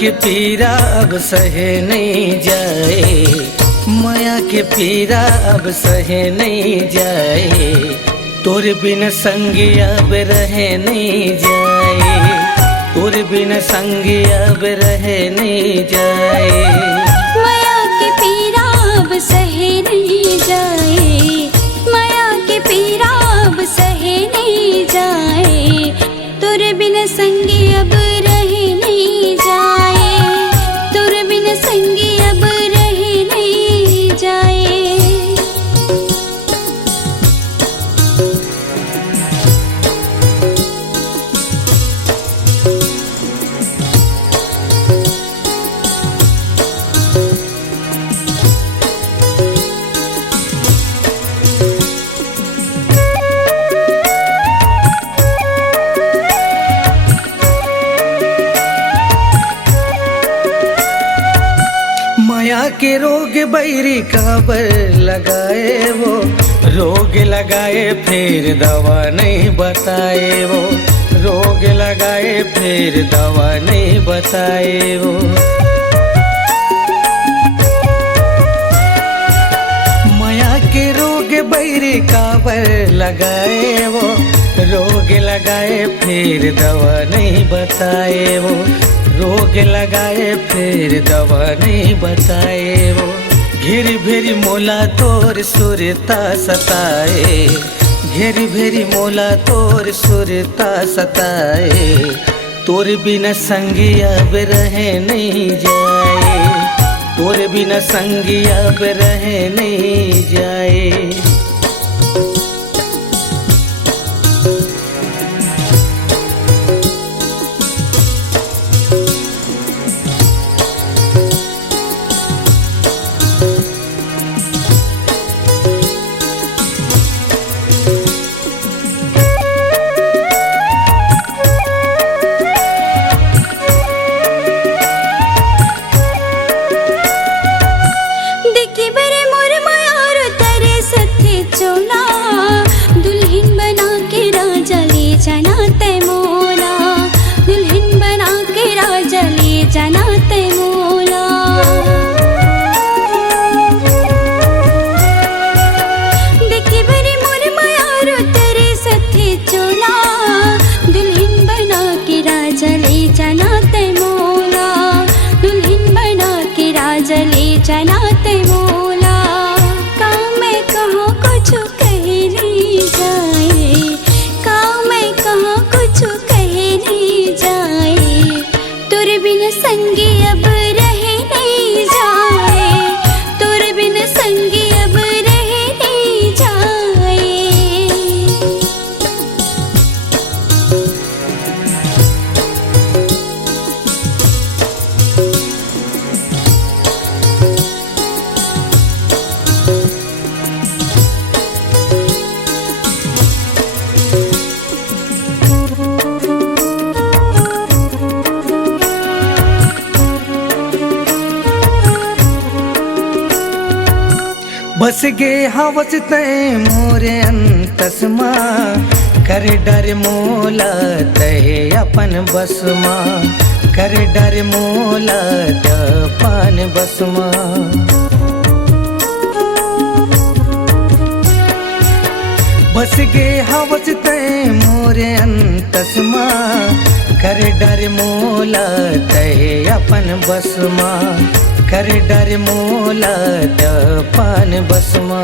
के पीरा अब सहे नहीं जाए, माया के पीरा अब सहे नहीं जाए, तोर बिन संगी अब रहे नहीं जाए, तोर बिन संगी अब रहे नहीं जाए। माया के पीरा अब सहे नहीं जाए, माया के पीरा अब सहे नहीं जाए, तोर बिन संगी अब रहे नहीं जाए, तोर बिन संगी अब रहे नहीं जाए। माया के रोग बैरी काबर लगाए वो, रोग लगाए फिर दवा नहीं बताए वो, रोग लगाए फिर दवा नहीं बताए वो। माया के रोग बैरी काबर लगाए वो, रोग लगाए फिर दवा नहीं बताए वो, रोग लगाए फिर दवा नहीं बताए वो। घेरी भेरी मोला तोर सुरता सताए, घेरी भेरी मोला तोर सुरता सताए, तोर बिना संगी अब रहे नहीं जाए, तोर बिना संगी अब रहे नहीं जाए। जनाते मोला का मैं कहाँ कुछ कह नहीं जाए, का मैं कहाँ कुछ कह नहीं जाए, तोर बिन संगी अब रहे नहीं जाए, तोर बिन संगी अब रहे नहीं जाए। बस गे हवस तय मोरे अंतसमा, कर डर मोला तय अपन बसमा, कर डर मोला अपन बसमा। बस गे हवस तय मोरे अंतसमा, कर डर मोला तय अपन बसमा, कर डर मोला पान बसमा।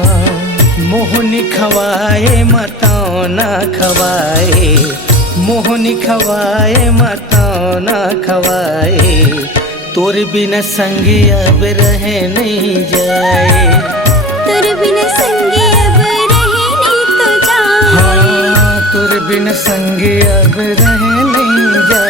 मोहनी खवाए मताओ ना खवाए, मोहनी खवाए मताओ ना खवाए, तोर बिना संगी अब रहे नहीं जाए, तोर बिना संगी अब रहे नहीं तो जाए, हाँ तोर बिना संगी अब रहे नहीं जाए।